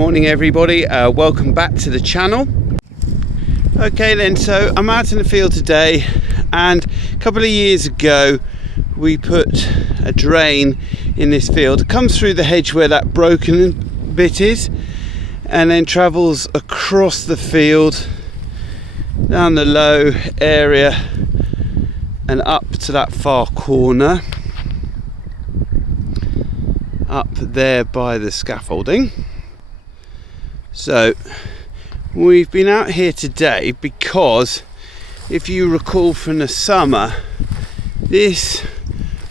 Morning everybody, welcome back to the channel. Okay then, so I'm out in the field today, and a couple of years ago we put a drain in this field. It comes through the hedge where that broken bit is, and then travels across the field, down the low area and up to that far corner, up there by the scaffolding. So we've been out here today because, if you recall from the summer, this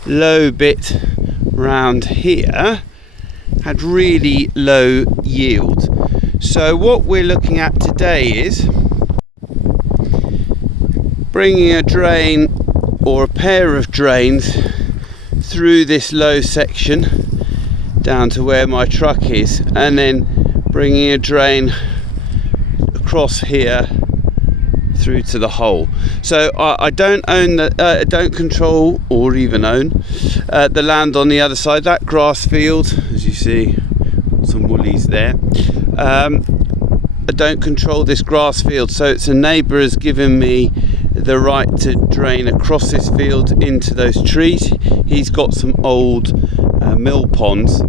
low bit round here had really low yield. So what we're looking at today is bringing a drain or a pair of drains through this low section down to where my truck is, and then bringing a drain across here through to the hole. So I don't own don't control or even own the land on the other side. That grass field, as you see, some woolies there. I don't control this grass field, so it's a neighbour has given me the right to drain across this field into those trees. He's got some old mill ponds,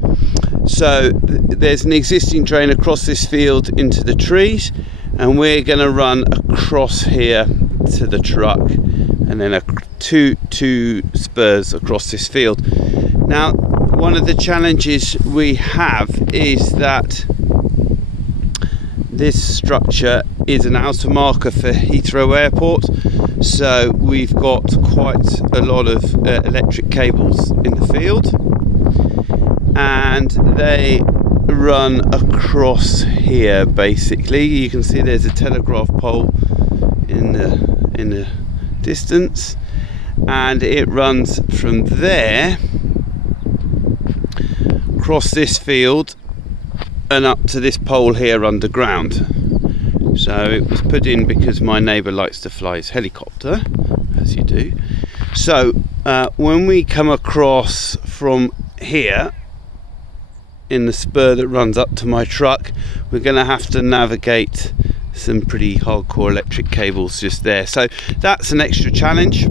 so there's an existing drain across this field into the trees, and we're going to run across here to the truck, and then two spurs across this field. Now, one of the challenges we have is that this structure is an outer marker for Heathrow Airport, so we've got quite a lot of electric cables in the field, and they run across here. Basically, you can see there's a telegraph pole in the distance, and it runs from there across this field and up to this pole here underground. So it was put in because my neighbour likes to fly his helicopter, as you do. So when we come across from here in the spur that runs up to my truck, we're going to have to navigate some pretty hardcore electric cables just there. So that's an extra challenge.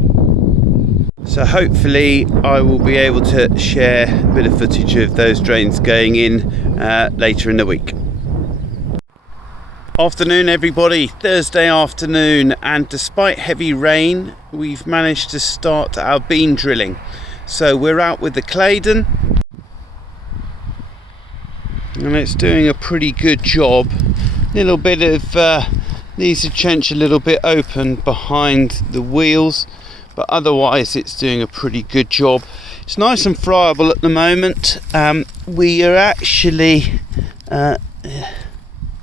So hopefully I will be able to share a bit of footage of those drains going in later in the week. Afternoon everybody, Thursday afternoon, and despite heavy rain we've managed to start our bean drilling. So we're out with the Claydon, and it's doing a pretty good job. Little bit of needs to trench a little bit open behind the wheels, but otherwise it's doing a pretty good job. It's nice and friable at the moment. We are actually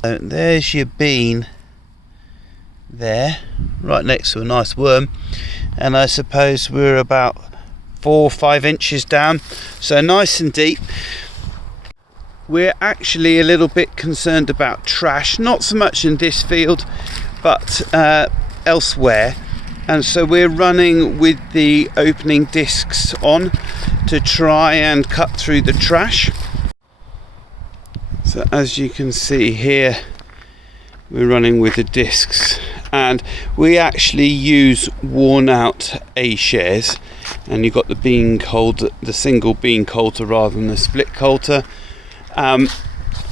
there's your bean there, right next to a nice worm, and I suppose we're about 4 or 5 inches down, so nice and deep. We're actually a little bit concerned about trash, not so much in this field but elsewhere, and so we're running with the opening discs on to try and cut through the trash. So as you can see here, we're running with the discs, and we actually use worn out A-shares, and you've got the bean coulter, the single bean coulter rather than the split coulter.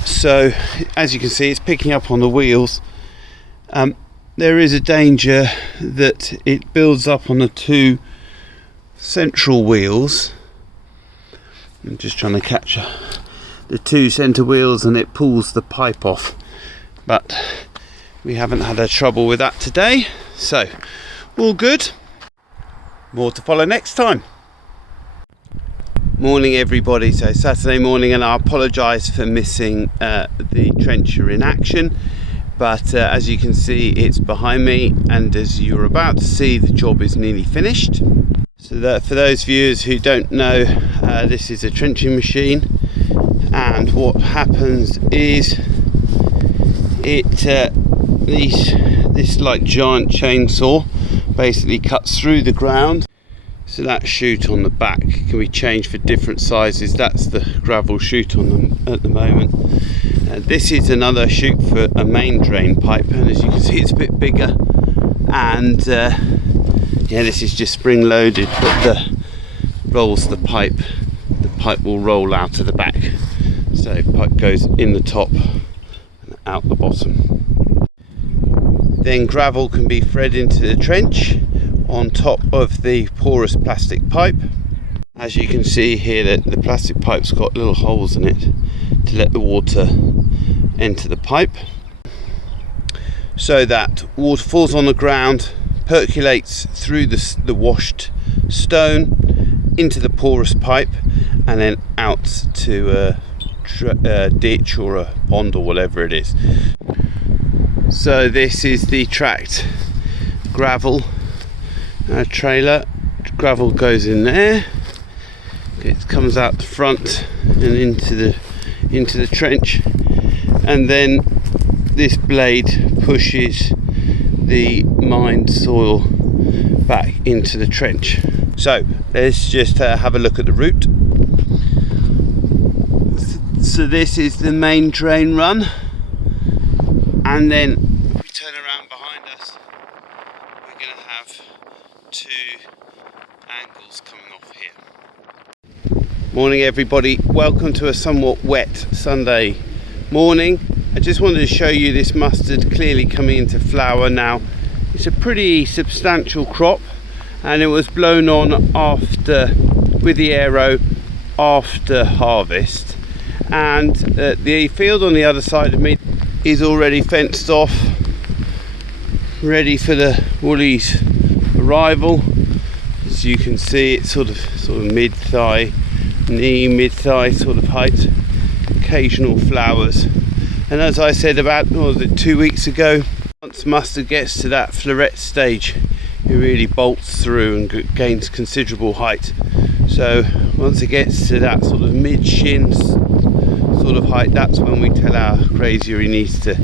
So as you can see, it's picking up on the wheels. There is a danger that it builds up on the 2 central wheels. I'm just trying to catch the 2 centre wheels, and it pulls the pipe off, but we haven't had a trouble with that today, so all good. More to follow next time. Morning everybody, so Saturday morning, and I apologise for missing the trencher in action, but as you can see it's behind me, and as you're about to see, the job is nearly finished. So that for those viewers who don't know, this is a trenching machine, and what happens is this like giant chainsaw basically cuts through the ground. So that chute on the back can be changed for different sizes. That's the gravel chute on them at the moment, This is another chute for a main drain pipe, and as you can see it's a bit bigger, and yeah, this is just spring loaded, but rolls the pipe will roll out of the back, so pipe goes in the top and out the bottom. Then gravel can be fed into the trench on top of the porous plastic pipe. As you can see here, that the plastic pipe's got little holes in it to let the water enter the pipe, so that water falls on the ground, percolates through the washed stone into the porous pipe, and then out to a ditch or a pond or whatever it is. So this is the tracked gravel trailer. Gravel goes in there, it comes out the front and into the trench, and then this blade pushes the mined soil back into the trench. So let's just have a look at the route. So this is the main drain run, and then if we turn around behind us, we're going to have two angles coming off here. Morning everybody, welcome to a somewhat wet Sunday morning. I just wanted to show you this mustard clearly coming into flower now. It's a pretty substantial crop, and it was blown on with the aero after harvest, and the field on the other side of me is already fenced off, ready for the woolies' arrival. As you can see, it's sort of mid-thigh, mid-thigh sort of height, occasional flowers. And as I said about 2 weeks ago, once mustard gets to that floret stage, it really bolts through and gains considerable height. So once it gets to that sort of mid-shins sort of height, that's when we tell our grazier he needs to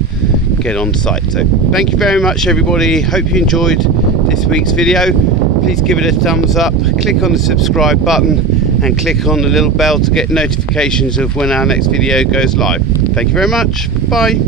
get on site. So thank you very much everybody, hope you enjoyed this week's video. Please give it a thumbs up, click on the subscribe button and click on the little bell to get notifications of when our next video goes live. Thank you very much, bye.